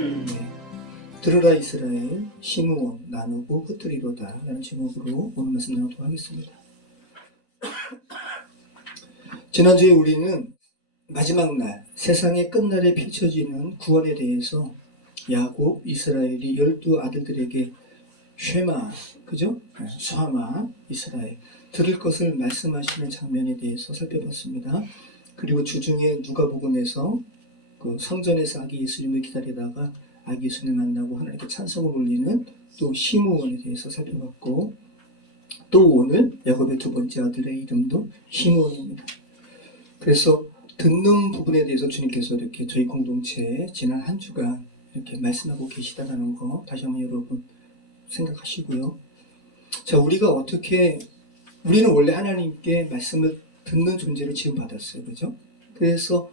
네. 들으라 이스라엘 심으온 나누고 흩으리로다 라는 제목으로 오늘 말씀 나누도록 하겠습니다. 지난주에 우리는 마지막 날 세상의 끝날에 펼쳐지는 구원에 대해서 야곱 이스라엘이 12아들들에게 쉐마 그죠? 샤마 이스라엘 들을 것을 말씀하시는 장면에 대해서 살펴봤습니다. 그리고 주중에 누가복음에서 그 성전에서 아기 예수님을 기다리다가 아기 예수님을 만나고 하나님께 찬송을 올리는 또 시므온에 대해서 살펴봤고, 또 오늘 야곱의 두 번째 아들의 이름도 시므온입니다. 그래서 듣는 부분에 대해서 주님께서 이렇게 저희 공동체에 지난 한 주간 이렇게 말씀하고 계시다라는 거 다시 한번 여러분 생각하시고요. 자, 우리는 원래 하나님께 말씀을 듣는 존재로 지음받았어요. 그죠? 그래서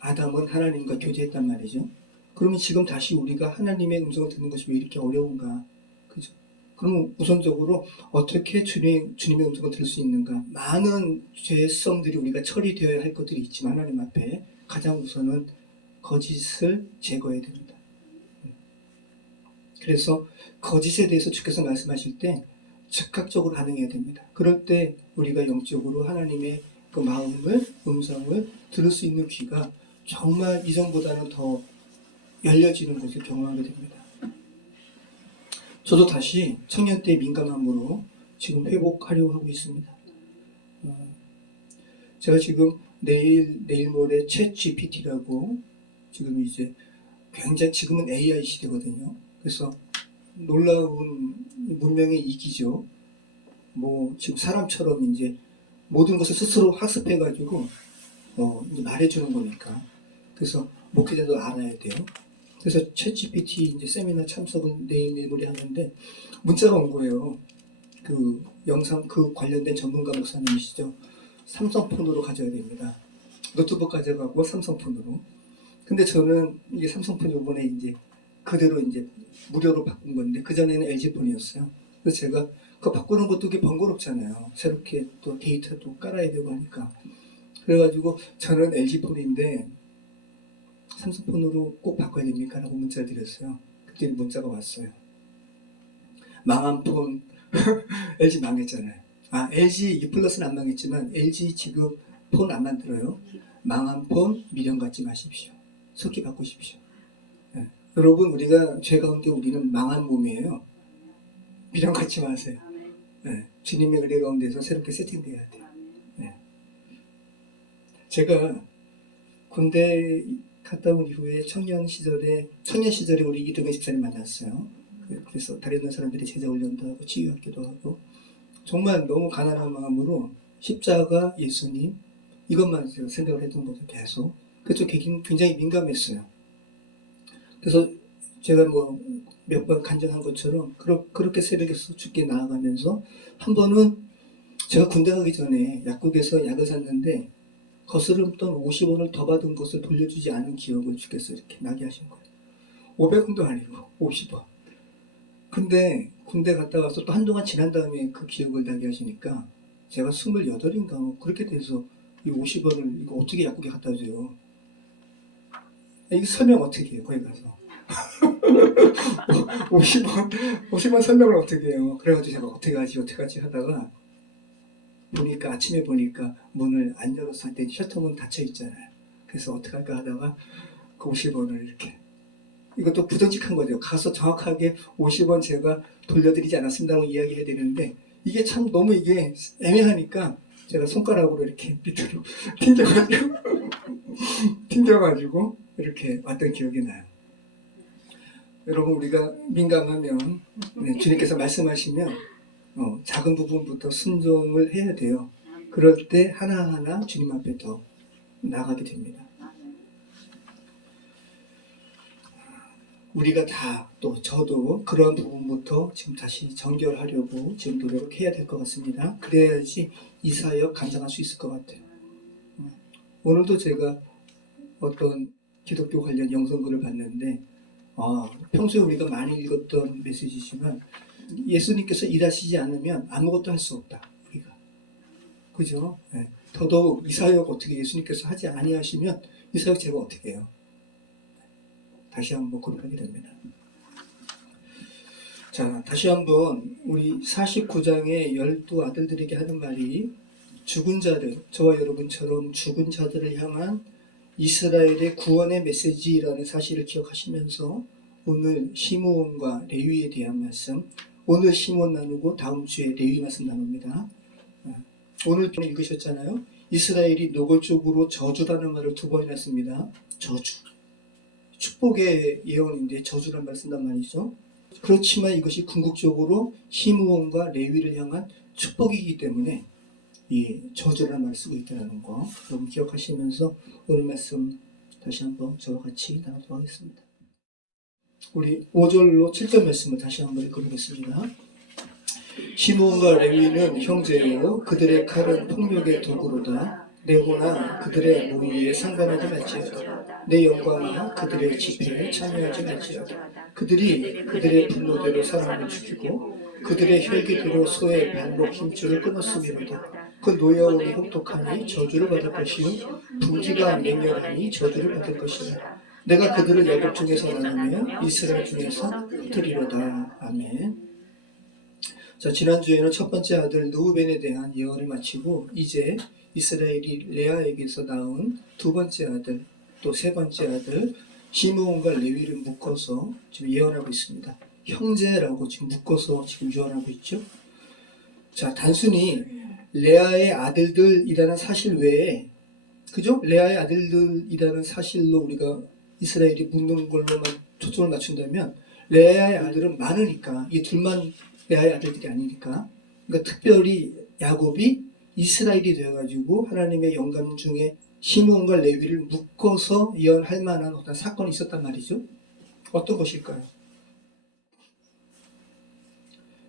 아담은 하나님과 교제했단 말이죠. 그러면 지금 다시 우리가 하나님의 음성을 듣는 것이 왜 이렇게 어려운가? 그죠? 그럼 우선적으로 어떻게 주님의 음성을 들을 수 있는가? 많은 죄성들이 우리가 처리되어야 할 것들이 있지만 하나님 앞에 가장 우선은 거짓을 제거해야 됩니다. 그래서 거짓에 대해서 주께서 말씀하실 때 즉각적으로 반응해야 됩니다. 그럴 때 우리가 영적으로 하나님의 그 마음을, 음성을 들을 수 있는 귀가 정말 이전보다는 더 열려지는 것을 경험하게 됩니다. 저도 다시 청년 때 민감함으로 지금 회복하려고 하고 있습니다. 제가 지금 내일 모레 챗 GPT라고 지금 이제 굉장히 지금은 AI 시대거든요. 그래서 놀라운 문명의 이기죠. 뭐 지금 사람처럼 이제 모든 것을 스스로 학습해가지고 이제 말해주는 거니까. 그래서 목회자도 알아야 돼요. 그래서 챗 GPT 이제 세미나 참석을 내일 모레 하는데 문자가 온 거예요. 그 영상 그 관련된 전문가 목사님이시죠. 삼성폰으로 가져야 됩니다. 노트북 가져가고 삼성폰으로. 근데 저는 이게 삼성폰 요번에 이제 그대로 이제 무료로 바꾼 건데 그전에는 LG폰이었어요. 그래서 제가 그거 바꾸는 것도 꽤 번거롭잖아요. 새롭게 또 데이터도 깔아야 되고 하니까. 그래가지고 저는 LG폰인데 삼성폰으로 꼭 바꿔야 됩니까? 라고 문자를 드렸어요. 그때 문자가 왔어요. 망한 폰, LG 망했잖아요. LG E 플러스는 안 망했지만 LG 지금 폰 안 만들어요. 망한 폰 미련 갖지 마십시오. 속기 바꾸십시오. 네. 여러분, 우리가 죄 가운데 우리는 망한 몸이에요. 미련 갖지 마세요. 네. 주님의 은혜 가운데서 새롭게 세팅돼야 돼요. 네. 제가 군대 갔다 온 이후에 청년 시절에 우리 이동현 집사님 만났어요. 그래서 다리 없는 사람들이 제자 훈련도 하고 치유학교도 하고 정말 너무 가난한 마음으로 십자가 예수님 이것만 제가 생각을 했던 거죠. 계속. 그래서 굉장히 민감했어요. 그래서 제가 뭐 몇 번 간증한 것처럼 그렇게 새벽에서 죽게 나아가면서 한 번은 제가 군대 가기 전에 약국에서 약을 샀는데 거스름돈 50원을 더 받은 것을 돌려주지 않은 기억을 주께서 이렇게 나게 하신 거예요. 500원도 아니고 50원. 근데 군대 갔다 와서 또 한동안 지난 다음에 그 기억을 나게 하시니까 제가 28인가 뭐 그렇게 돼서 이 50원을 이거 어떻게 약국에 갖다 줘요. 이거 설명 어떻게 해요, 거기 가서. 50원 설명을 어떻게 해요. 그래가지고 제가 어떻게 하지 하다가 아침에 보니까 문을 안 열었을 때 셔터문 닫혀 있잖아요. 그래서 어떻게 할까 하다가 그 50원을 이렇게 이것도 부정직한 거죠. 가서 정확하게 50원 제가 돌려드리지 않았습니다라고 이야기해야 되는데 이게 참 너무 이게 애매하니까 제가 손가락으로 이렇게 밑으로 튕겨가지고 이렇게 왔던 기억이 나요. 여러분, 우리가 민감하면 주님께서 말씀하시면 작은 부분부터 순종을 해야 돼요. 그럴 때 하나하나 주님 앞에 더 나가게 됩니다. 우리가 다 또 저도 그런 부분부터 지금 다시 정결하려고 지금 노력해야 될 것 같습니다. 그래야지 이 사역 감당할 수 있을 것 같아요. 오늘도 제가 어떤 기독교 관련 영성글을 봤는데 평소에 우리가 많이 읽었던 메시지지만 예수님께서 일하시지 않으면 아무것도 할 수 없다. 우리가. 그죠? 네. 더더욱 이 사역 어떻게 예수님께서 하지 아니하시면 이 사역 제가 어떻게 해요? 다시 한번 고백하게 됩니다. 자, 다시 한번 우리 49장의 12아들들에게 하는 말이 죽은 자들, 저와 여러분처럼 죽은 자들을 향한 이스라엘의 구원의 메시지라는 사실을 기억하시면서 오늘 시므온과 레위에 대한 말씀, 오늘 시므온 나누고 다음 주에 레위 말씀 나눕니다. 오늘 읽으셨잖아요. 이스라엘이 노골적으로 저주라는 말을 2번이나 씁니다. 저주. 축복의 예언인데 저주라는 말을 쓴단 말이죠. 그렇지만 이것이 궁극적으로 시므온과 레위를 향한 축복이기 때문에 이 저주라는 말을 쓰고 있다는 거 여러분 기억하시면서 오늘 말씀 다시 한번 저와 같이 나누도록 하겠습니다. 우리 5절로 7절 말씀을 다시 한번 읽어보겠습니다. 시므온과 레위는 형제요 그들의 칼은 폭력의 도구로다. 내고나 그들의 몸 위에 상관하지 말지어다. 내 영광이 그들의 집회에 참여하지 말지어다. 그들이 그들의 분노대로 사람을 죽이고 그들의 혈기대로 소의 발목 힘줄을 끊었음이로다. 그 노여움이 혹독하니 저주를 받을 것이요 분기가 맹렬하니 저주를 받을 것이다. 내가 그들을 야곱 중에서 나누며 이스라엘 중에서 흩으리로다. 아멘. 자, 지난주에는 첫 번째 아들 르우벤에 대한 예언을 마치고 이제 이스라엘이 레아에게서 낳은 두 번째 아들 또 세 번째 아들 시므온과 레위를 묶어서 지금 예언하고 있습니다. 형제라고 지금 묶어서 지금 유언하고 있죠. 자, 단순히 레아의 아들들이라는 사실 외에, 그죠? 레아의 아들들이라는 사실로 우리가 이스라엘이 묶는 걸로만 초점을 맞춘다면 레아의 아들은 많으니까 이 둘만 레아의 아들들이 아니니까, 그러니까 특별히 야곱이 이스라엘이 되어가지고 하나님의 영감 중에 시므온과 레위를 묶어서 예언할 만한 어떤 사건이 있었단 말이죠. 어떤 것일까요?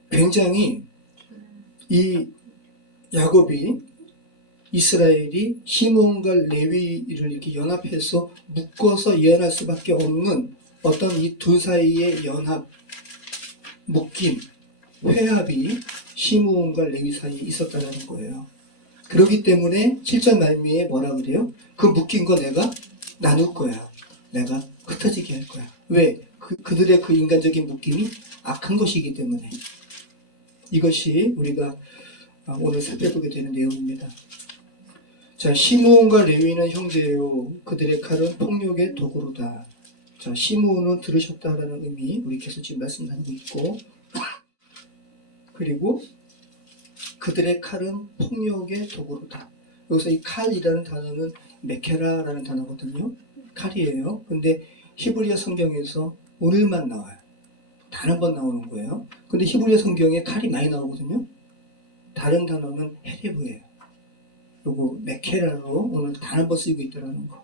굉장히 이 야곱이 이스라엘이 시므온과 레위를 이렇게 연합해서 묶어서 예언할 수밖에 없는 어떤 이 둘 사이의 연합, 묶임, 회합이 시므온과 레위 사이에 있었다는 거예요. 그렇기 때문에 7절 말미에 뭐라 그래요? 그 묶인 거 내가 나눌 거야. 내가 흩어지게 할 거야. 왜? 그들의 그 인간적인 묶임이 악한 것이기 때문에. 이것이 우리가 오늘 살펴보게 되는 내용입니다. 자, 시므온과 레위는 형제요 그들의 칼은 폭력의 도구로다. 자, 시므온은 들으셨다라는 의미 우리 계속 지금 말씀 나누고 있고, 그리고 그들의 칼은 폭력의 도구로다. 여기서 이 칼이라는 단어는 메케라라는 단어거든요. 칼이에요. 근데 히브리어 성경에서 오늘만 나와요. 단 한 번 나오는 거예요. 근데 히브리어 성경에 칼이 많이 나오거든요. 다른 단어는 헤레브예요. 요거 메케라로 오늘 단 한 번 쓰이고 있다는 거.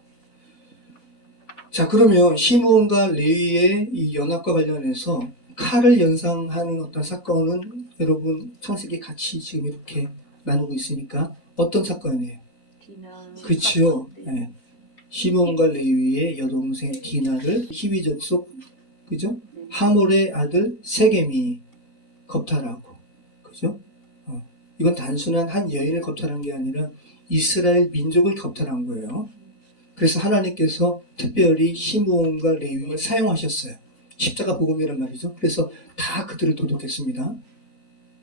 자, 그러면 시므온과 레위의 이 연합과 관련해서 칼을 연상하는 어떤 사건은 여러분 창세기 같이 지금 이렇게 나누고 있으니까 어떤 사건이에요? 디나. 그렇죠. 네. 시므온과 레위의 여동생 디나를 히위 족속, 그죠? 하몰의 아들 세겜이 겁탈하고, 그죠? 이건 단순한 한 여인을 겁탈한 게 아니라 이스라엘 민족을 겁탈한 거예요. 그래서 하나님께서 특별히 시므온과 레위를 사용하셨어요. 십자가 복음이란 말이죠. 그래서 다 그들을 도독했습니다.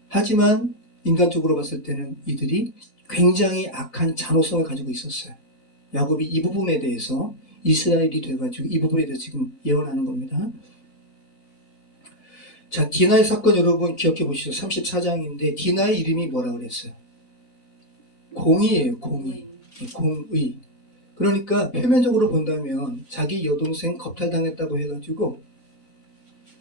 하지만 인간적으로 봤을 때는 이들이 굉장히 악한 잔호성을 가지고 있었어요. 야곱이 이 부분에 대해서 이스라엘이 돼가지고 이 부분에 대해서 지금 예언하는 겁니다. 자, 디나의 사건 여러분 기억해 보시죠. 34장인데 디나의 이름이 뭐라 그랬어요? 공의예요. 공의. 공의. 그러니까 표면적으로 본다면 자기 여동생 겁탈당했다고 해가지고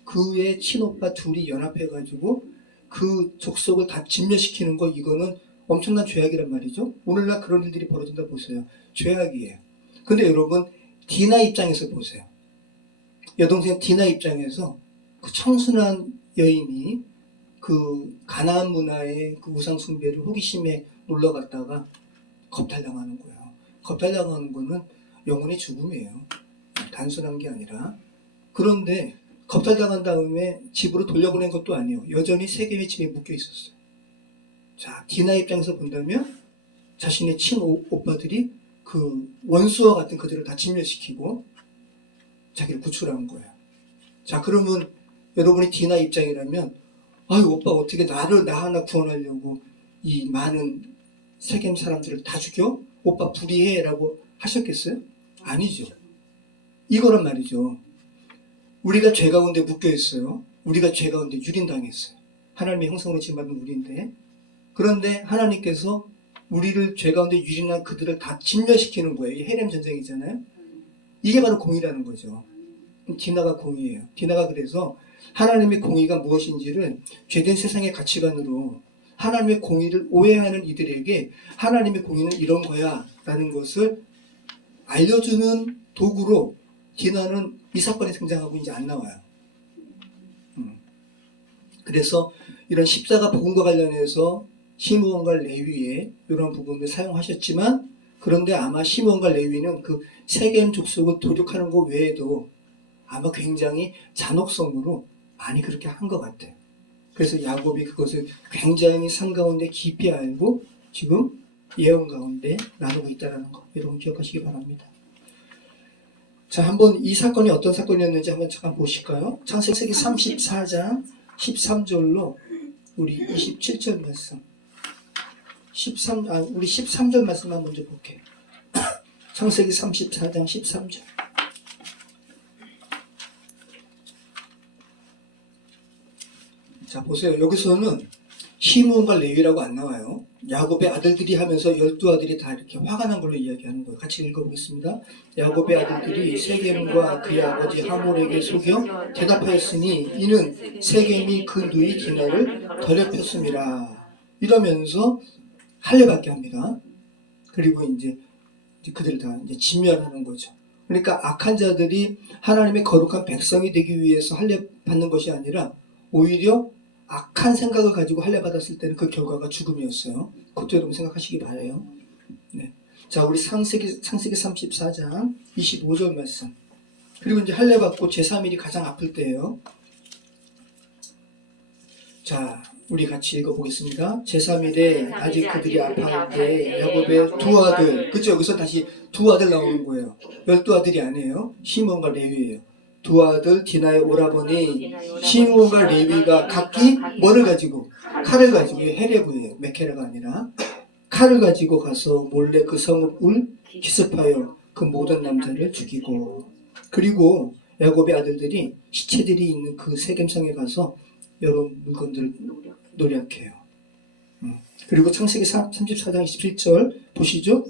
그의 친오빠 둘이 연합해가지고 그 족속을 다 진멸시키는 거, 이거는 엄청난 죄악이란 말이죠. 오늘날 그런 일들이 벌어진다 보세요. 죄악이에요. 근데 여러분 디나 입장에서 보세요. 여동생 디나 입장에서 그 청순한 여인이 그 가나안 문화의 그 우상 숭배를 호기심에 놀러갔다가 겁탈당하는 거예요. 겁탈당하는 거는 영혼의 죽음이에요. 단순한 게 아니라. 그런데 겁탈당한 다음에 집으로 돌려보낸 것도 아니에요. 여전히 세겜의 집에 묶여 있었어요. 자, 디나 입장에서 본다면 자신의 친오빠들이 그 원수와 같은 그들을 다 진멸시키고 자기를 구출한 거예요. 자, 그러면 여러분이 디나 입장이라면 아유 오빠 어떻게 나 하나 구원하려고 이 많은 세겜 사람들을 다 죽여? 오빠 불의해 라고 하셨겠어요? 아니죠. 이거란 말이죠. 우리가 죄 가운데 묶여 있어요. 우리가 죄 가운데 유린당했어요. 하나님의 형상으로 지음받은 우리인데, 그런데 하나님께서 우리를 죄 가운데 유린한 그들을 다 진멸시키는 거예요. 이 헤렘 전쟁이잖아요. 이게 바로 공의라는 거죠. 디나가 공의예요. 디나가 그래서 하나님의 공의가 무엇인지를 죄된 세상의 가치관으로 하나님의 공의를 오해하는 이들에게 하나님의 공의는 이런 거야 라는 것을 알려주는 도구로 디나는 이 사건에 등장하고 이제 안 나와요. 그래서 이런 십자가 복음과 관련해서 시므온과 레위의 이런 부분을 사용하셨지만, 그런데 아마 시므온과 레위는 그 세겜 족속을 도륙하는 것 외에도 아마 굉장히 잔혹성으로 많이 그렇게 한 것 같아요. 그래서 야곱이 그것을 굉장히 상 가운데 깊이 알고 지금 예언 가운데 나누고 있다는 거, 여러분 기억하시기 바랍니다. 자, 한번 이 사건이 어떤 사건이었는지 한번 잠깐 보실까요? 창세기 34장 13절로 우리 27절 말씀, 우리 13절 말씀만 먼저 볼게요. 창세기 34장 13절. 자, 보세요. 여기서는 시므온과 레위라고 안 나와요. 야곱의 아들들이 하면서 12아들이 다 이렇게 화가 난 걸로 이야기하는 거예요. 같이 읽어보겠습니다. 야곱의 아들들이 세겜과 그의 아버지 하몰에게 속여 대답하였으니 이는 세겜이 그 누이 디나를 더럽혔습니다. 이러면서 할례받게 합니다. 그리고 이제 그들을 다 이제 진멸하는 거죠. 그러니까 악한 자들이 하나님의 거룩한 백성이 되기 위해서 할례받는 것이 아니라 오히려 악한 생각을 가지고 할례받았을 때는 그 결과가 죽음이었어요. 그것도 여러분 생각하시기 바라요. 네. 자, 우리 창세기 34장 25절 말씀. 그리고 이제 할례받고 제3일이 가장 아플 때예요. 자, 우리 같이 읽어보겠습니다. 제3일에 아직 그들이 아파할 때 야곱의 두 아들, 그죠? 여기서 다시 두 아들 나오는 거예요. 12아들이 아니에요. 시몬과 레위예요. 두 아들 디나의 오라버니 시므온과 레위가 각기 뭐를 가지고? 칼을 가지고, 헤레브예요. 메케라가 아니라 칼을 가지고 가서 몰래 그 성읍을 기습하여 그 모든 남자를 죽이고, 그리고 야곱의 아들들이 시체들이 있는 그 세겜성에 가서 여러 물건들을 노력해요. 그리고 창세기 34장 27절 보시죠.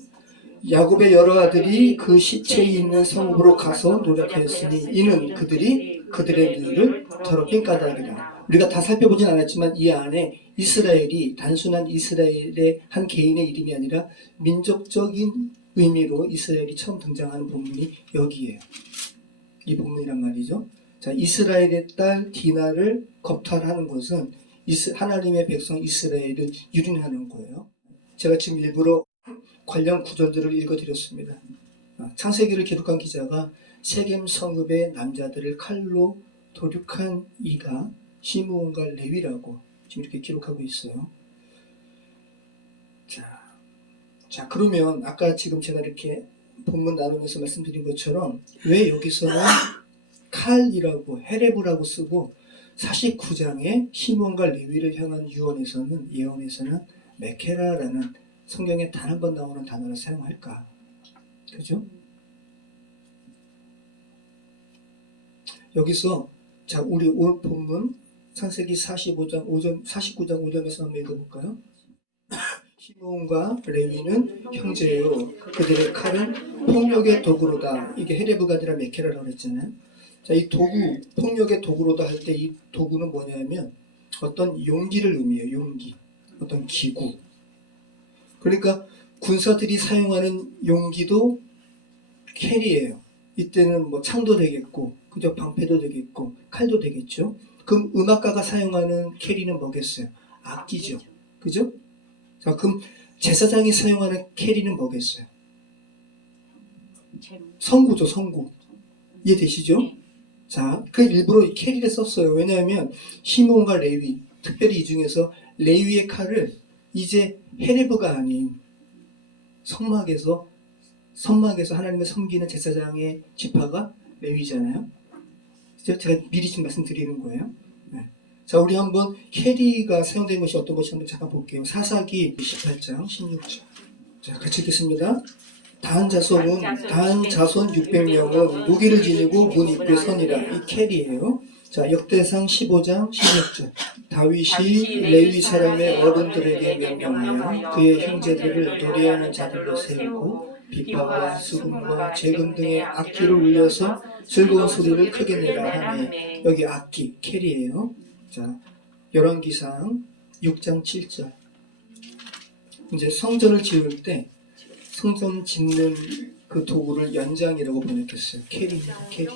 야곱의 여러 아들이 그 시체에 있는 성읍으로 가서 노력하였으니 이는 그들이 그들의 누이를 더럽힌 까닭이라. 우리가 다 살펴보진 않았지만 이 안에 이스라엘이 단순한 이스라엘의 한 개인의 이름이 아니라 민족적인 의미로 이스라엘이 처음 등장하는 본문이 여기에요. 이 본문이란 말이죠. 자, 이스라엘의 딸 디나를 겁탈하는 것은 하나님의 백성 이스라엘을 유린하는 거예요. 제가 지금 일부러 관련 구절들을 읽어드렸습니다. 창세기를 기록한 기자가 세겜 성읍의 남자들을 칼로 도륙한 이가 시므온과 레위라고 지금 이렇게 기록하고 있어요. 자, 그러면 아까 지금 제가 이렇게 본문 나누면서 말씀드린 것처럼 왜 여기서는 칼이라고 헤레브라고 쓰고 49장의 시므온과 레위를 향한 예언에서는 메케라라는 성경에 단 한 번 나오는 단어를 사용할까? 그죠? 여기서 자, 우리 오늘 본문 창세기 49장 5절에서 한번 읽어볼까요? 시므온과 레위는 형제요, 그들의 칼은 폭력의 도구로다. 이게 헤레브가 아니라 메케라라고 그랬잖아요. 자, 이 도구, 폭력의 도구로다 할 때 이 도구는 뭐냐면 어떤 용기를 의미해요. 용기, 어떤 기구. 그러니까 군사들이 사용하는 용기도 칼이에요. 이때는 뭐 창도 되겠고, 그죠? 방패도 되겠고, 칼도 되겠죠. 그럼 음악가가 사용하는 캐리는 뭐겠어요? 악기죠. 그죠? 자, 그럼 제사장이 사용하는 캐리는 뭐겠어요? 성구죠, 성구. 이해되시죠? 자, 그 일부러 캐리를 썼어요. 왜냐하면 시므온과 레위, 특별히 이 중에서 레위의 칼을 이제 헤레브가 아닌 선막에서 하나님을 섬기는 제사장의 지파가 레위잖아요. 그죠? 제가 미리 지금 말씀드리는 거예요. 네. 자, 우리 한번 캐리가 사용된 것이 어떤 것이 한번 잠깐 볼게요. 사사기 28장 16절. 자, 같이 읽겠습니다. 단 자손 600명은 무기를 지니고 문 입구에 서니라. 이 캐리예요. 자, 역대상 15장 16절. 다윗이 레위 사람의 어른들에게 명령하여 그의 형제들을 노래하는 자들로 세우고 비파와 수금과 재금 등의 악기를 울려서 즐거운 소리를 크게 내라 하니, 여기 악기 캐리예요. 자, 열왕기상 6장 7절. 이제 성전을 지을 때 성전 짓는 그 도구를 연장이라고 번역했어요. 캐리입니다. 캐리.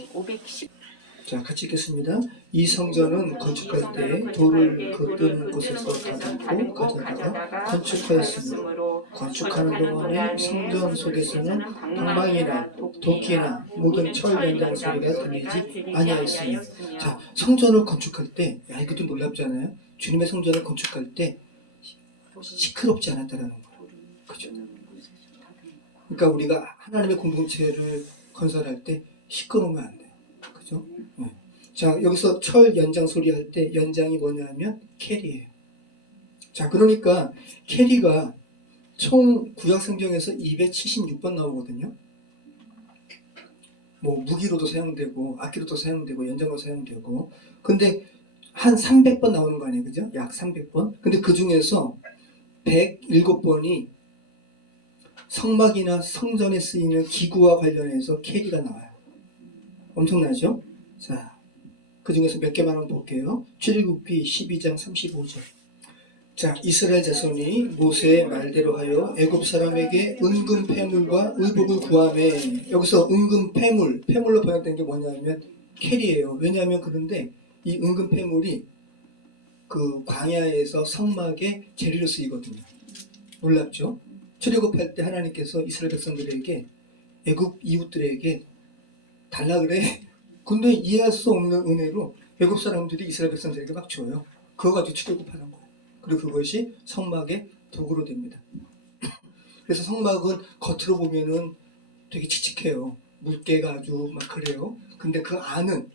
자, 같이 읽겠습니다. 이 성전은 건축할 때 돌을 그 뜨는 곳에서 가지고 가져다가 건축하였으므로 건축하는 동안에 성전 속에서는 방방이나 도끼나 모든 철 연장 소리가 들리지 아니하였으며. 자, 성전을 건축할 때, 야, 이것도 놀랍잖아요. 주님의 성전을 건축할 때 시끄럽지 않았다라는 거예요. 그죠? 그러니까 우리가 하나님의 공동체를 건설할 때 시끄러우면 안 돼요. 그죠? 네. 자, 여기서 철 연장 소리 할 때 연장이 뭐냐면 캐리예요. 자, 그러니까 캐리가 총 구약 성경에서 276번 나오거든요. 뭐 무기로도 사용되고 악기로도 사용되고 연장으로 사용되고, 근데 한 300번 나오는 거 아니에요, 그죠? 약 300번. 근데 그 중에서 107번이 성막이나 성전에 쓰이는 기구와 관련해서 캐리가 나와요. 엄청나죠? 자, 그 중에서 몇 개만 한번 볼게요. 출애굽기 12장 35절. 자, 이스라엘 자손이 모세의 말대로 하여 애굽 사람에게 은금 패물과 의복을 구하매. 여기서 은금 패물, 패물로 번역된 게 뭐냐면 캐리예요. 왜냐하면 그런데 이 은금 패물이 그 광야에서 성막의 재료로 쓰이거든요. 놀랍죠? 출애굽할 때 하나님께서 이스라엘 백성들에게, 애굽 이웃들에게 달라 그래. 근데 이해할 수 없는 은혜로 애굽 사람들이 이스라엘 백성들에게 막 줘요. 그거 가지고 출애굽하는 거예요. 그리고 그것이 성막의 도구로 됩니다. 그래서 성막은 겉으로 보면은 되게 칙칙해요. 물개가 아주 막 그래요. 근데 그 안은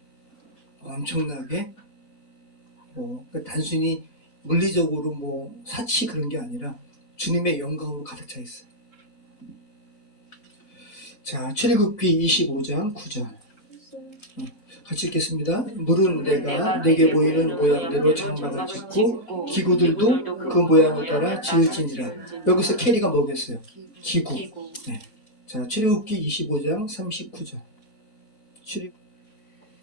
엄청나게 단순히 물리적으로 뭐 사치 그런 게 아니라 주님의 영광으로 가득 차 있어요. 자, 출애굽기 25장 9절. 같이 읽겠습니다. 물은 내가 내게 보이는 모양대로 장막을 짓고 기구들도 그 모양을 따라 지을지니라. 여기서 캐리가 뭐겠어요? 기구. 네. 자, 출애굽기 25장 39절.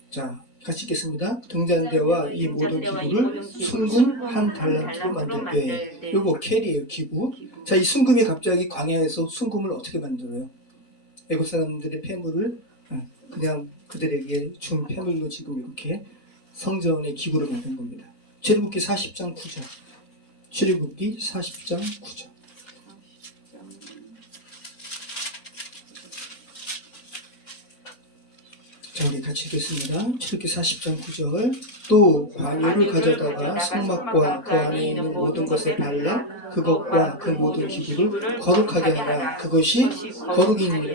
자, 같이 읽겠습니다. 등잔대와 이 모든 기구를 순금 한 달란트로 만들되. 요거 캐리예요, 기구. 자, 이 순금이 갑자기 광야에서 순금을 어떻게 만들어요? 애국 사람들의 폐물을 그냥 그들에게 준 폐물로 지금 이렇게 성전의 기구를 만든 겁니다. 출애굽기 40장 9절. 출애굽기 40장 9절. 자, 우리 같이 읽겠습니다. 출애굽기 40장 9절. 또 관유를 가져다가 성막과 그 안에 있는 모든 것에 발라 그것과 그 모든 기구를 거룩하게 하라. 그것이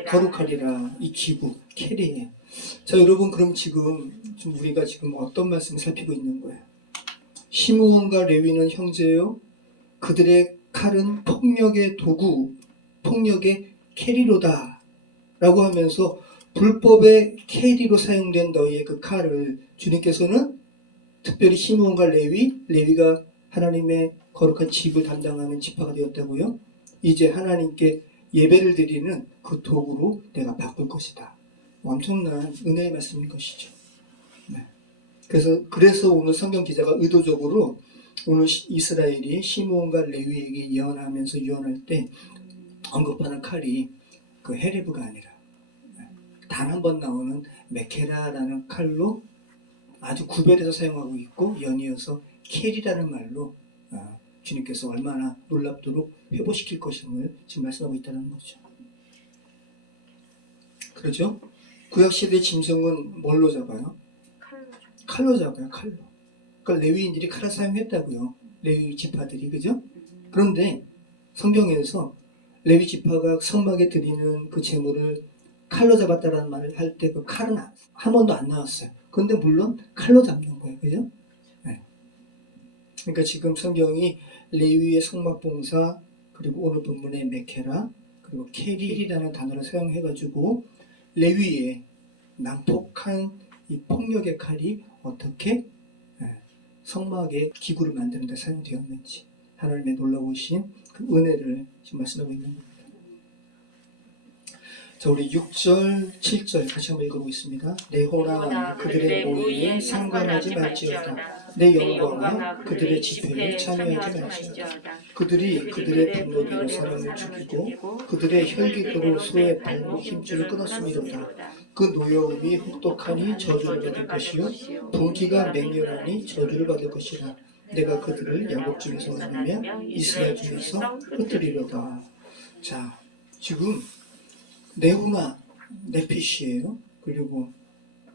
거룩하리라. 이 기구, 캐리예요. 자, 여러분, 그럼 지금 우리가 지금 어떤 말씀을 살피고 있는 거예요? 시므온과 레위는 형제요. 그들의 칼은 폭력의 도구, 폭력의 캐리로다. 라고 하면서 불법의 캐리로 사용된 너희의 그 칼을 주님께서는 특별히 시므온과 레위가 하나님의 거룩한 집을 담당하는 지파가 되었다고요. 이제 하나님께 예배를 드리는 그 도구로 내가 바꿀 것이다. 엄청난 은혜의 말씀인 것이죠. 네. 그래서 오늘 성경 기자가 의도적으로 오늘 이스라엘이 시므온과 레위에게 예언하면서 예언할 때 언급하는 칼이 그 헤레브가 아니라 단 한 번 나오는 메케라라는 칼로 아주 구별해서 사용하고 있고, 연이어서 캐리라는 말로 주님께서 얼마나 놀랍도록 회복시킬 것임을 지금 말씀하고 있다는 거죠. 그렇죠? 구약시대의 짐승은 뭘로 잡아요? 칼로 잡아요. 칼로. 그러니까 레위인들이 칼을 사용했다고요. 레위 지파들이. 그죠? 그런데 성경에서 레위 지파가 성막에 드리는 그 제물을 칼로 잡았다라는 말을 할 때 그 칼은 한 번도 안 나왔어요. 그런데 물론 칼로 잡는 거예요. 그죠? 네. 그러니까 지금 성경이 레위의 성막봉사, 그리고 오늘 본문의 메케라, 그리고 케릴이라는 단어를 사용해가지고 레위의 난폭한 이 폭력의 칼이 어떻게 성막의 기구를 만드는 데 사용되었는지, 하나님의 놀라우신 그 은혜를 지금 말씀하고 있는 겁니다. 자, 우리 6절, 7절 같이 한번 읽어보겠습니다. 내 호나 그들의 모의에 상관하지 말지어다. 내 영광아 그들의 집회에 참여하지 말지어다. 그들이 그들의 분노대로 사람을 죽이고 그들의 혈기대로 소의 발목 힘줄을 끊었음이로다. 그 노여움이 혹독하니 저주를 받을 것이요 분기가 맹렬하니 저주를 받을 것이라. 내가 그들을 야곱 중에서 나누며 이스라엘 중에서 흩으리로다. 자, 지금 네후나 네핏이에요. 그리고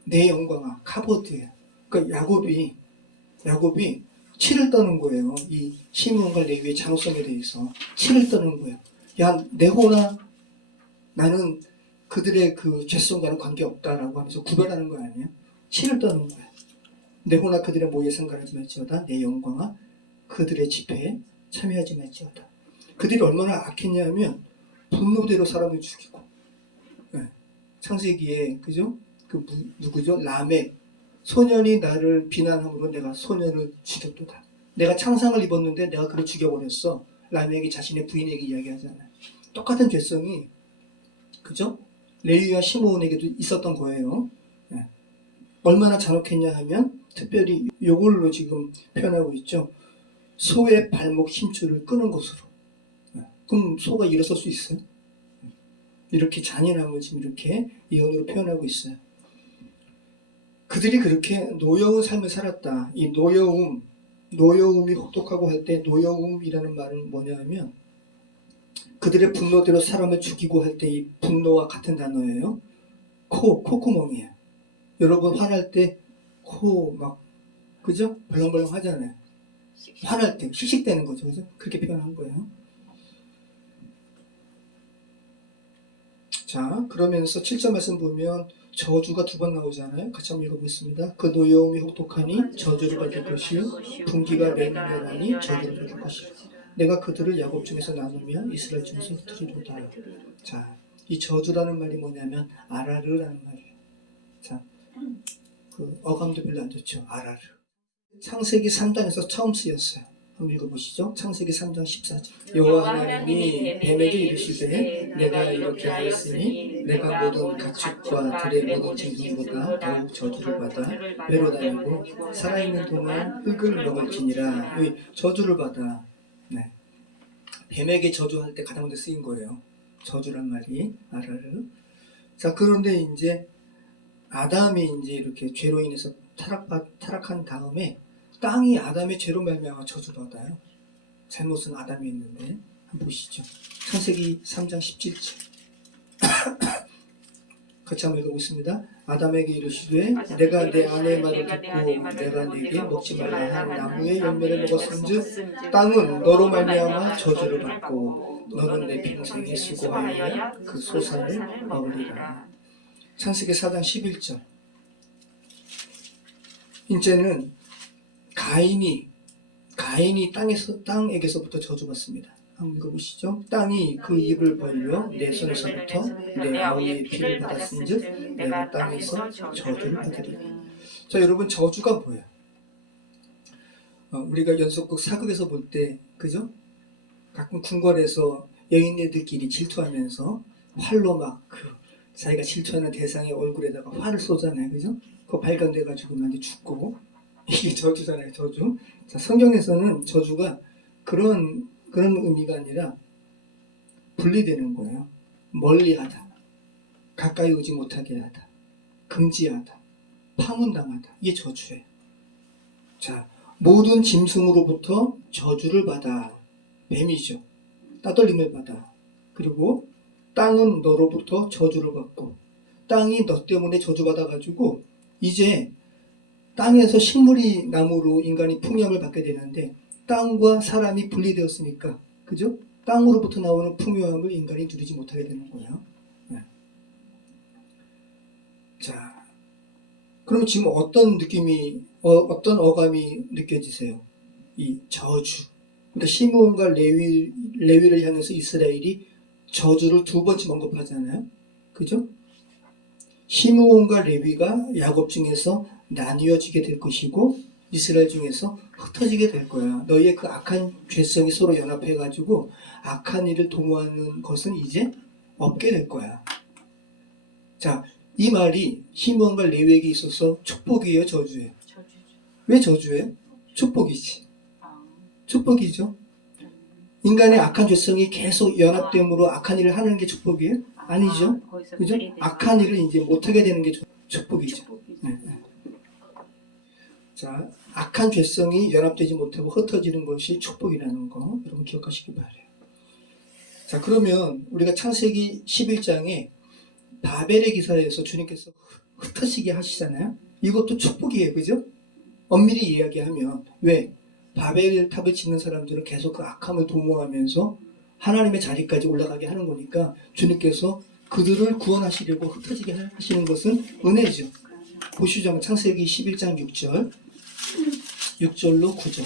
내 영광아 카보드예요. 그러니까 야곱이 치를 떠는 거예요. 이 시므온과 레위의 장성에 대해서 치를 떠는 거예요. 야, 네후나 나는 그들의 그 죄성과는 관계없다라고 하면서 구별하는 거 아니에요? 치를 떠는 거예요. 네후나 그들의 모의에 상관하지 말지어다. 내 영광아 그들의 집회에 참여하지 말지어다. 그들이 얼마나 악했냐면 분노대로 사람을 죽이고, 창세기에 그죠? 그 누구죠? 라멕 소년이 나를 비난함으로 내가 소년을 죽였도다. 내가 창상을 입었는데 내가 그를 죽여버렸어. 라멕이 자신의 부인에게 이야기하잖아요. 똑같은 죄성이 그죠? 레위와 시므온에게도 있었던 거예요. 얼마나 잔혹했냐 하면 특별히 이걸로 지금 표현하고 있죠. 소의 발목 힘줄을 끄는 것으로. 그럼 소가 일어설 수 있어요? 이렇게 잔인함을 지금 이렇게 이언으로 표현하고 있어요. 그들이 그렇게 노여운 삶을 살았다. 이 노여움이 혹독하고 할 때 노여움이라는 말은 뭐냐 하면 그들의 분노대로 사람을 죽이고 할 때 이 분노와 같은 단어예요. 콧구멍이에요. 여러분 화날 때 코 막 그죠? 벌렁벌렁 하잖아요. 화날 때 씩씩대는 거죠. 그죠? 그렇게 표현한 거예요. 자, 그러면서 7절 말씀 보면 저주가 두 번 나오잖아요. 같이 한번 읽어보겠습니다. 그 노여움이 혹독하니 저주를 받을 것이요 분기가 맹렬하니 저주를 받을 것이요 내가 그들을 야곱 중에서 나누며 이스라엘 중에서 흩으리로다. 자, 이 저주라는 말이 뭐냐면 아라르라는 말이에요. 자, 그 어감도 별로 안 좋죠. 아라르. 창세기 3장에서 처음 쓰였어요. 한번 읽어보시죠. 창세기 3장 14절. 여호와 하나님이 뱀에게 이르시되 내가 이렇게 하였으니 내가 모든 가축과 들의 모든 짐승보다 더욱 저주를 받아 외로 다니고 살아있는 동안 흙을 먹을지니라. 여기 저주를 받아. 네. 뱀에게 저주할 때 가장 먼저 쓰인 거예요. 저주란 말이 아라르. 자, 그런데 이제 아담이 이제 이렇게 죄로 인해서 타락한 다음에 땅이 아담의 죄로 말미암아 저주받아요. 잘못은 아담이 했는데 한번 보시죠. 창세기 3장 17절 같이 한번 읽어보겠습니다. 아담에게 이르시되 내가 내 아내의 말을 듣고 내가 네게 먹지 말라 한 나무의 열매를 먹었은즉 땅은 너로 말미암아 저주를 받고 너는 내 평생에 수고하여 그 소산을 먹으리라. 창세기 4장 11절 이제는 가인이 땅에게서부터 저주받습니다. 한번 읽어보시죠. 땅이 그 입을 벌려 내 손에서부터 내 아우의 피를 받았은즉 내가 땅에서 저주를 받으리라. 자, 여러분 저주가 뭐예요? 우리가 연속극 사극에서 볼 때 그죠? 가끔 궁궐에서 여인네들끼리 질투하면서 활로 막 자기가 질투하는 대상의 얼굴에다가 활을 쏘잖아요. 그죠? 그거 발견돼가지고 이제 죽고 이게 저주잖아요. 저주. 자, 성경에서는 저주가 그런 의미가 아니라 분리되는 거예요. 멀리하다, 가까이 오지 못하게 하다, 금지하다, 파문당하다. 이게 저주예요. 자, 모든 짐승으로부터 저주를 받아. 뱀이죠. 따돌림을 받아. 그리고 땅은 너로부터 저주를 받고 땅이 너 때문에 저주받아가지고 이제 땅에서 식물이 나무로 인간이 풍요함을 받게 되는데 땅과 사람이 분리되었으니까 그죠? 땅으로부터 나오는 풍요함을 인간이 누리지 못하게 되는 거예요. 네. 자, 그러면 지금 어떤 느낌이, 어떤 어감이 느껴지세요? 이 저주. 그러니까 시므온과 레위를 향해서 이스라엘이 저주를 두 번째 언급하잖아요. 그죠? 시므온과 레위가 야곱 중에서 나뉘어지게 될 것이고 이스라엘 중에서 흩어지게 될 거야. 너희의 그 악한 죄성이 서로 연합해가지고 악한 일을 도모하는 것은 이제 없게 될 거야. 자, 이 말이 시므온과 레위에게 있어서 축복이에요, 저주예요? 저주죠. 왜 저주예요? 축복이지. 축복이죠. 인간의 악한 죄성이 계속 연합됨으로 악한 일을 하는 게 축복이에요? 아니죠. 그죠? 악한 일을 이제 못하게 되는 게 축복이죠. 네. 자, 악한 죄성이 연합되지 못하고 흩어지는 것이 축복이라는 거 여러분 기억하시기 바래요. 자, 그러면 우리가 창세기 11장에 바벨의 기사에서 주님께서 흩어지게 하시잖아요. 이것도 축복이에요. 그죠? 엄밀히 이야기하면 왜? 바벨 탑을 짓는 사람들은 계속 그 악함을 도모하면서 하나님의 자리까지 올라가게 하는 거니까 주님께서 그들을 구원하시려고 흩어지게 하시는 것은 은혜죠. 보시죠. 창세기 11장 6절로 9절.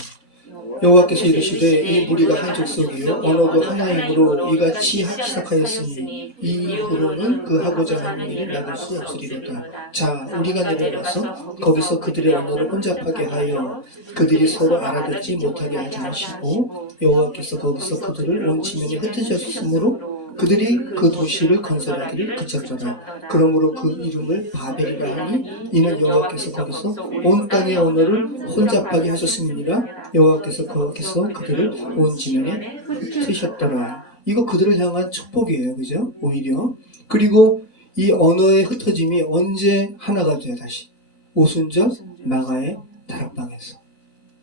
여호와께서 이르시되 이 무리가 한 족속이요 언어도 하나이므로 이같이 시작하였으니 이후로는 그 하고자 하는 일을 막을 수 없으리로다. 자, 우리가 내려가서 거기서 그들의 언어를 혼잡하게 하여 그들이 서로 알아듣지 못하게 하지 마시고 여호와께서 거기서 그들을 온 지면에 흩으셨으므로 그들이 그 도시를 건설하기를 그쳤더라. 그러므로 그 이름을 바벨이라 하니 이는 여호와께서 거기서 온 땅의 언어를 혼잡하게 하셨음이니라. 여호와께서 거기서 그들을 온 지면에 흩으셨더라. 이거 그들을 향한 축복이에요. 그죠? 오히려. 그리고 이 언어의 흩어짐이 언제 하나가 돼요? 다시 오순절 나가의 다락방에서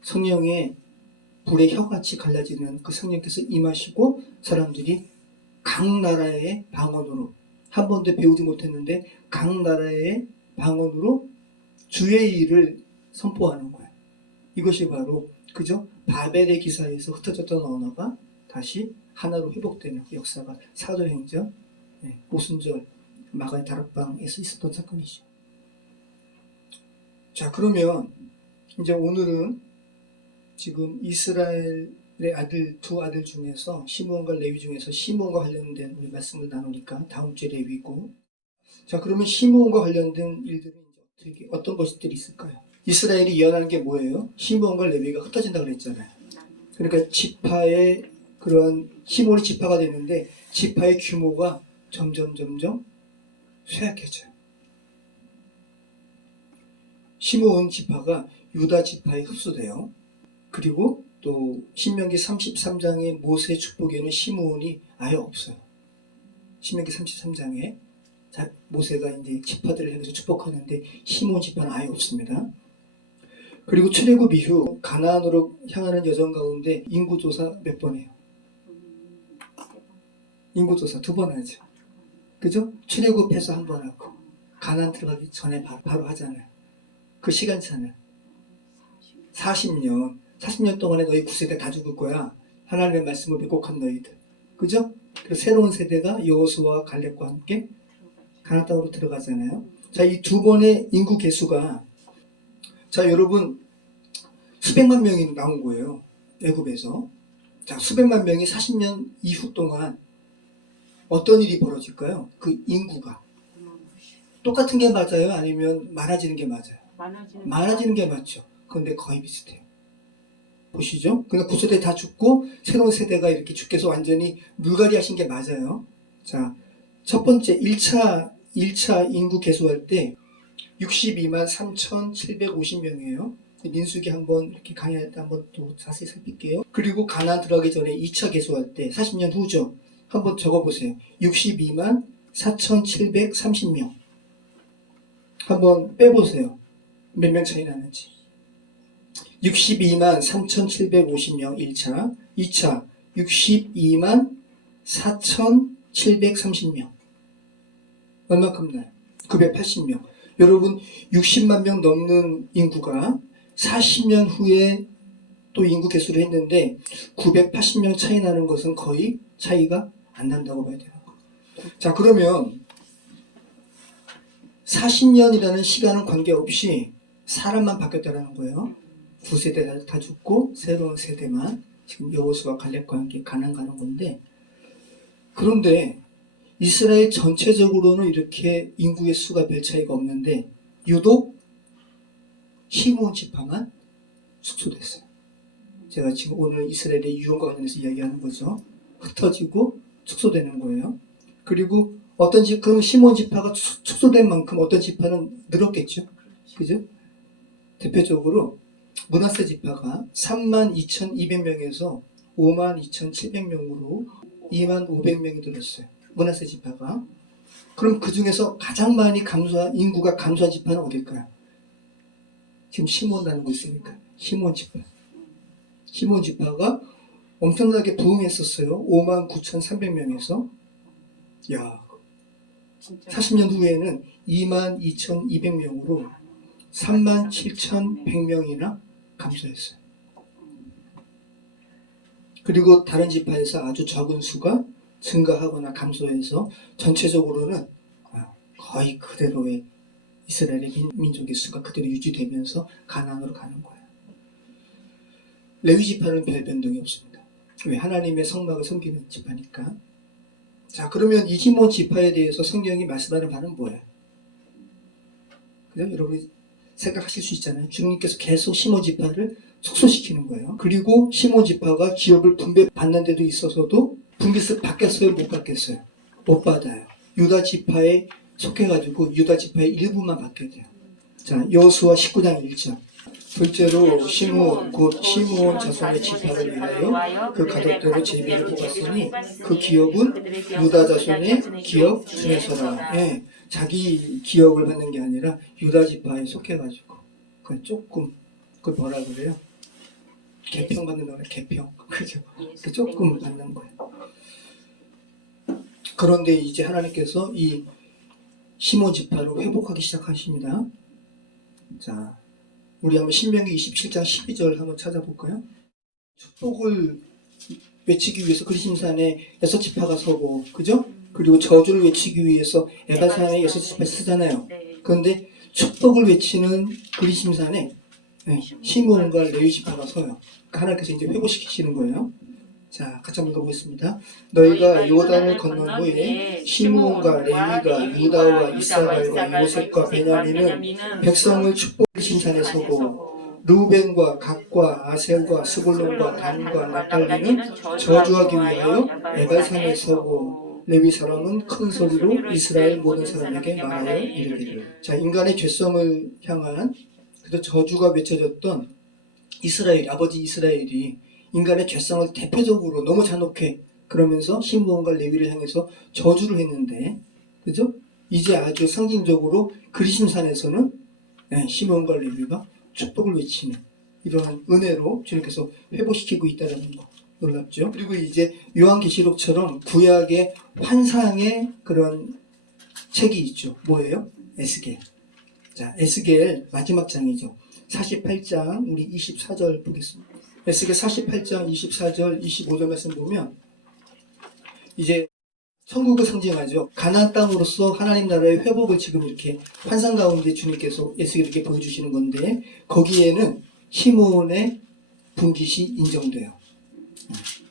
성령의 불의 혀같이 갈라지는 그 성령께서 임하시고 사람들이 각 나라의 방언으로 한 번도 배우지 못했는데 각 나라의 방언으로 주의 일을 선포하는 거예요. 이것이 바로 그죠? 바벨의 기사에서 흩어졌던 언어가 다시 하나로 회복되는 그 역사가 사도행전 오순절 마가의 다락방에서 있었던 사건이죠. 자, 그러면 이제 오늘은 지금 이스라엘의 두 아들 중에서 시므온과 레위 중에서 시므온과 관련된 우리 말씀을 나누니까 다음 주에 레위고. 자, 그러면 시므온과 관련된 일들은 이제 어떤 것들이 있을까요? 이스라엘이 예언하는 게 뭐예요? 시므온과 레위가 흩어진다고 그랬잖아요. 그러니까 지파의 그런 시므온이 지파가 되는데 지파의 규모가 점점 쇠약해져요. 시므온 지파가 유다 지파에 흡수돼요. 그리고 또 신명기 33장의 모세의 축복에는 시므온이 아예 없어요. 신명기 33장에 모세가 이제 지파들을 향해서 축복하는데 시므온 지파는 아예 없습니다. 그리고 출애굽 이후 가나안으로 향하는 여정 가운데 인구조사 몇 번 해요? 인구조사 2번 하죠. 그죠? 출애굽해서 한 번 하고 가나안 들어가기 전에 바로 하잖아요. 그 시간차는 40년 동안에 너희 9세대 다 죽을 거야. 하나님의 말씀을 왜곡한 너희들. 그죠? 그래서 새로운 세대가 여호수아와 갈렙과 함께 가나안 땅으로 들어가잖아요. 자, 이 2번의 인구 개수가 자, 여러분 수백만 명이 나온 거예요. 애굽에서. 자, 수백만 명이 40년 이후 동안 어떤 일이 벌어질까요? 그 인구가 똑같은 게 맞아요? 아니면 많아지는 게 맞아요? 많아지는 게 맞죠. 그런데 거의 비슷해요. 보시죠. 그러니까 9세대 다 죽고 새로운 세대가 이렇게 주께서 완전히 물갈이 하신 게 맞아요. 자, 첫 번째 1차 인구 개수할 때 62만 3,750명이에요. 민수기 한번 이렇게 강의할 때 한번 또 자세히 살필게요. 그리고 가나안 들어가기 전에 2차 개수할 때 40년 후죠. 한번 적어보세요. 62만 4,730명. 한번 빼보세요. 몇 명 차이 나는지. 62만 3,750명 1차, 2차 62만 4,730명. 얼마큼 나요? 980명. 여러분 60만 명 넘는 인구가 40년 후에 또 인구 개수를 했는데 980명 차이 나는 것은 거의 차이가 안 난다고 봐야 돼요. 자, 그러면 40년이라는 시간은 관계없이 사람만 바뀌었다는 거예요. 두 세대 다 죽고 새로운 세대만 지금 여호수아 갈렙과 함께 가나안 가는 건데, 그런데 이스라엘 전체적으로는 이렇게 인구의 수가 별 차이가 없는데 유독 시므온 지파만 축소됐어요. 제가 지금 오늘 이스라엘의 유언과 관련해서 이야기하는 거죠. 흩어지고 축소되는 거예요. 그리고 그럼 시므온 지파가 축소된 만큼 어떤 지파는 늘었겠죠. 그죠? 대표적으로 므낫세 지파가 32,200명에서 52,700명으로 25,500명이 늘었어요. 므낫세 지파가. 그럼 그 중에서 가장 많이 인구가 감소한 지파는 어딜까요? 지금 시므온이라는 거 있으니까 시므온 지파. 시므온 지파가 엄청나게 부흥했었어요. 59,300명에서. 야, 40년 후에는 22,200명으로 37,100명이나 감소했어요. 그리고 다른 지파에서 아주 적은 수가 증가하거나 감소해서 전체적으로는 거의 그대로의 이스라엘의 민족의 수가 그대로 유지되면서 가나안으로 가는 거예요. 레위 지파는 별 변동이 없습니다. 왜? 하나님의 성막을 섬기는 지파니까. 자, 그러면 이 시므온 지파에 대해서 성경이 말씀하는 바는 뭐예요? 그죠? 여러분이 생각하실 수 있잖아요. 주님께서 계속 시므온 지파를 축소시키는 거예요. 그리고 시므온 지파가 기업을 분배받는 데도 있어서도 분깃을 받겠어요? 못 받겠어요? 못 받아요. 유다 지파에 속해가지고 유다 지파의 일부만 받게 돼요. 자, 여호수아 19장 1절. 둘째로 시므온 곧 시므온 자손의 지파를 위하여 그 가족대로 제비를 뽑았으니 그 기업은 유다 자손의 기업 중에서라. 예, 자기 기업을 받는 게 아니라 유다 지파에 속해가지고 그건 조금 그걸 뭐라 그래요? 개평 받는 거예요. 개평. 그죠? 조금 받는 거예요. 그런데 이제 하나님께서 이 시므온 지파를 회복하기 시작하십니다. 자, 우리 한번 신명기 27장 12절 한번 찾아볼까요? 축복을 외치기 위해서 그리심산에 6지파가 서고, 그죠? 그리고 저주를 외치기 위해서 에발산에 6지파 쓰잖아요. 그런데 축복을 외치는 그리심산에 시므온과 레위 지파가 서요. 그러니까 하나님께서 이제 회복시키시는 거예요. 자, 같이 한번 읽어보겠습니다. 너희가 요단을 건넌 후에 시므온과 레위가 유다와 이스라엘과 요셉과 베냐민은 백성을 축복하신 산에 서고 루벤과 갓과 아셀과 스불론과 단과 납달리는 저주하기 위하여 에발산에 서고 레위 사람은 큰 소리로 이스라엘 모든 사람에게 말하여 이르기를. 자, 인간의 죄성을 향한 그래서 저주가 외쳐졌던 이스라엘, 아버지 이스라엘이 인간의 죄성을 대표적으로 너무 잔혹해 그러면서 시므온과 레위를 향해서 저주를 했는데, 그죠? 이제 아주 상징적으로 그리심산에서는 시므온과 레위가 축복을 외치는 이러한 은혜로 주님께서 회복시키고 있다는 거 놀랍죠? 그리고 이제 요한계시록처럼 구약의 환상의 그런 책이 있죠. 뭐예요? 에스겔. 자, 에스겔 마지막 장이죠. 48장 우리 24절 보겠습니다. 에스겔 48장 24절 25절 말씀 보면 이제 천국을 상징하죠. 가나안 땅으로서 하나님 나라의 회복을 지금 이렇게 환상 가운데 주님께서 에스겔에게 보여주시는 건데 거기에는 시므온의 분깃이 인정돼요.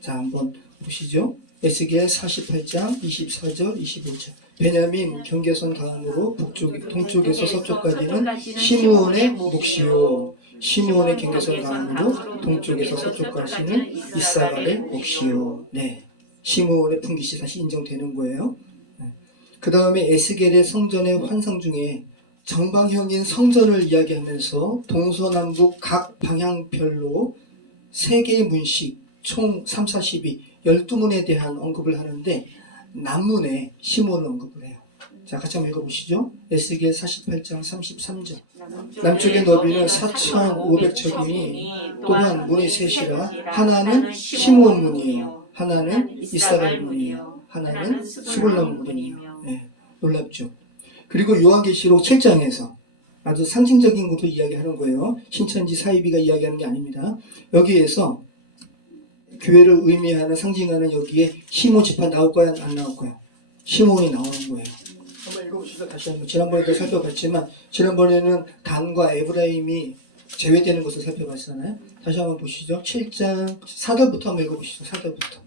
자, 한번 보시죠. 에스겔 48장 24절 25절. 베냐민 경계선 다음으로 동쪽에서 서쪽까지는 시므온의 몫이요 시므온의 경계선 다음으로 동쪽에서 서쪽까지는 이사갈의 몫이요. 네, 시므온의 분깃이 다시 인정되는 거예요. 그 다음에 에스겔의 성전의 환상 중에 정방형인 성전을 이야기하면서 동서남북 각 방향별로 3개의 문식 총 3, 4, 12 12문에 대한 언급을 하는데 남문에 시므온을 언급을 해요. 자, 같이 한번 읽어보시죠. 에스겔 48장 33절. 남쪽의 너비는 4,500척이니 또한 문이 셋이라 하나는 시므온 문이에요. 하나는 이사갈 문이에요. 하나는 스불론 문이에요. 네, 놀랍죠. 그리고 요한계시록 7장에서 아주 상징적인 것도 이야기하는 거예요. 신천지 사이비가 이야기하는 게 아닙니다. 여기에서 교회를 의미하는 상징하는 여기에 시므온 지파 나올 거야 안 나올 거야? 시므온이 나오는 거예요. 읽어보시죠. 다시 한번. 지난번에도 살펴봤지만 지난번에는 단과 에브라임이 제외되는 것을 살펴봤잖아요. 다시 한번 보시죠. 7장 4절부터 한번 읽어보시죠. 4절부터.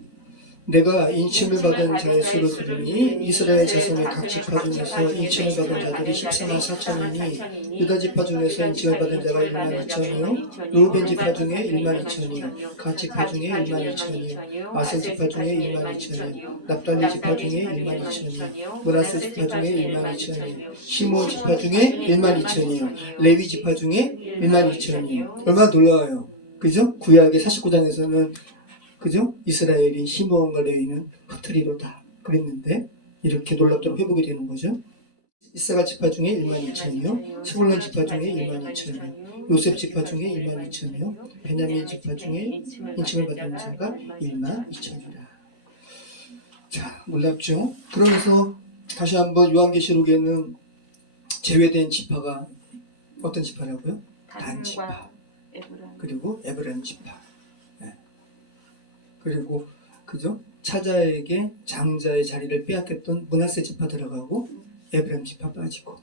내가 인침을 받은 자의 수를 들으니 이스라엘 자손의 각 지파 중에서 인침을 받은 자들이 14만 4천이니 유다 지파 중에서 인침을 받은 자가 1만 2천이요 루벤 지파 중에 1만 2천이요 갓 지파 중에 1만 2천이요 아셀 지파 중에 1만 2천이요 납달리 지파 중에 1만 2천이요 므낫세 지파 중에 1만 2천이요 시므온 지파 중에 1만 2천이요 레위 지파 중에 1만 2천이요. 얼마나 놀라워요. 그죠? 구약의 49장에서는 그죠? 이스라엘이 시므온과 레위는 흩트리로다 그랬는데 이렇게 놀랍도록 회복이 되는 거죠. 이사갈 지파 중에 1만 2천이요 스불론 지파 중에 1만 2천이요 요셉 지파 중에 1만 2천이요 베냐민 지파 중에 인침을 받은 자가 1만 2천이라. 자, 놀랍죠? 그러면서 다시 한번 요한계시록에는 제외된 지파가 어떤 지파라고요? 단 지파 그리고 에브라임 지파. 그리고 그죠? 차자에게 장자의 자리를 빼앗겼던 므낫세 지파 들어가고 에브라임 지파 빠지고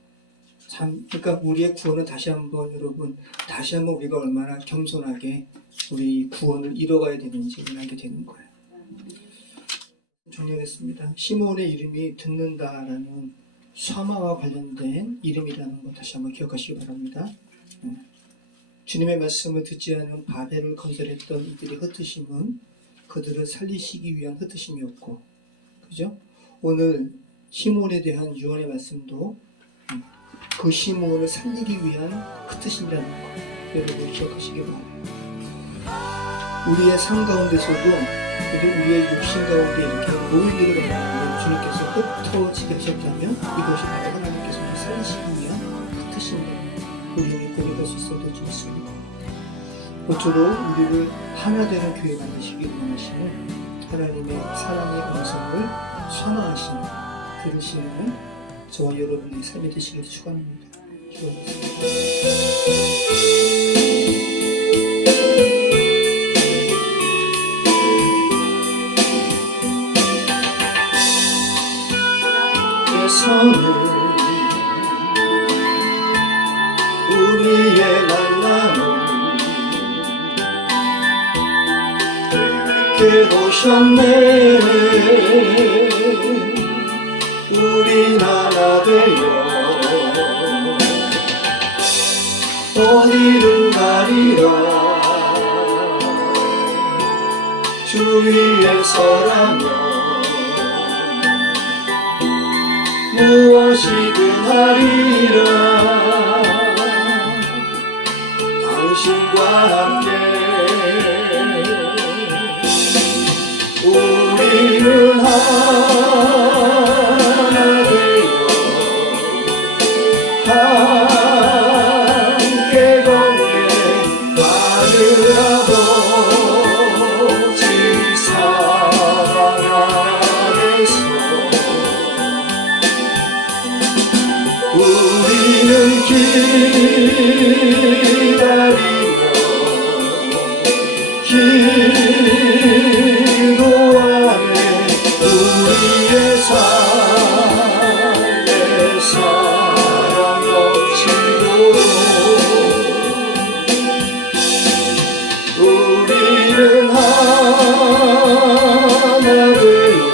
참 그러니까 우리의 구원은 다시 한번 여러분 다시 한번 우리가 얼마나 겸손하게 우리 구원을 이뤄가야 되는지 알게 되는 거예요. 정리했습니다. 시므온의 이름이 듣는다라는 샤마와 관련된 이름이라는 것 다시 한번 기억하시기 바랍니다. 주님의 말씀을 듣지 않은 바벨을 건설했던 이들의 흩으심은 그들을 살리시기 위한 흩으심이었고, 그죠? 오늘 시므온에 대한 유언의 말씀도 그 시므온을 살리기 위한 흩으심이라는 것 여러분 기억하시기 바랍니다. 우리의 삶 가운데서도 우리의 육신 가운데 이렇게 노인들을 만나고 주님께서 흩어지게 하셨다면 이것이 바로 하나님께서 살리시기 위한 흩으심입니다. 우리에게 고백할 수 있어도 좋습니다. 모쪼록 우리를 하나 되는 교회 만드시기를 원하시는 하나님의 사랑의 음성을 선화하시는 들으시는 저와 여러분의 삶이 되시길 축원합니다. 기도하겠습니다. 우리의 만남을 이렇게 오셨네. 우리 하나 되어 어디를 가리라. 주 위에 서라면 무엇이든 하리라. 당신과 함께 우리는 하나 되어 함께 걷네. 하늘 아버지 사랑 안에서 우리는 기다리며 기도하네. 우리의 삶에 사랑 넘치도록 우리는 하나 되어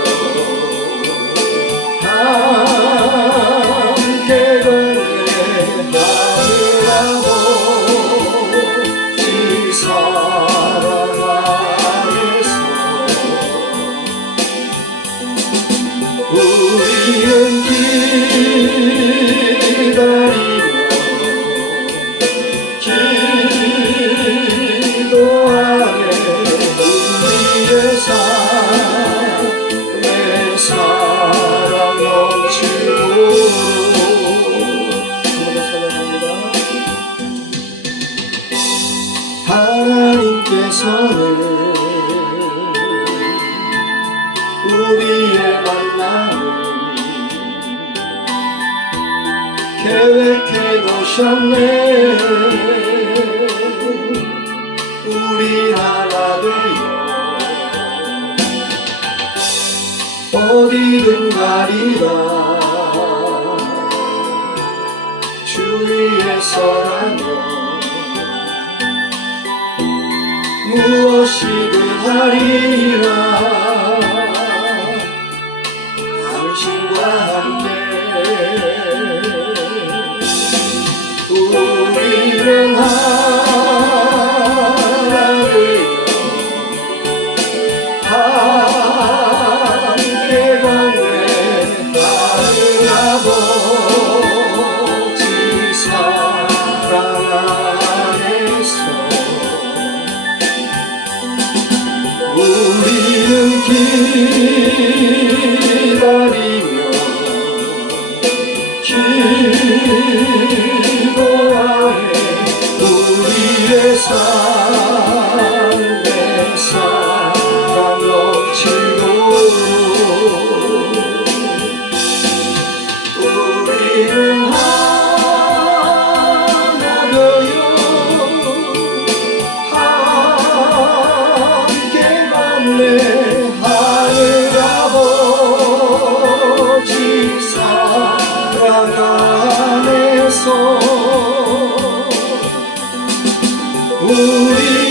함께 걷네. 하늘 아버지 사랑 안에서 우리는 기다리며 기도하네. 우리의 삶에 사랑 넘치도록 하나님께서는 우리의 만남을 계획해 놓으셨네. 우리 하나 되어 어디든 가리라. 위해서라면 무엇이든 하리라. 당신과 함께 우리는 하나 되어 함께 걷네. 하늘 아버지 사랑 안에서 우리는 기다리며 기도하네. 우리의 삶에 사랑 넘치도록 우리는 하나 되어 함께 걷네. 하늘 아버지 사랑 안에서 우리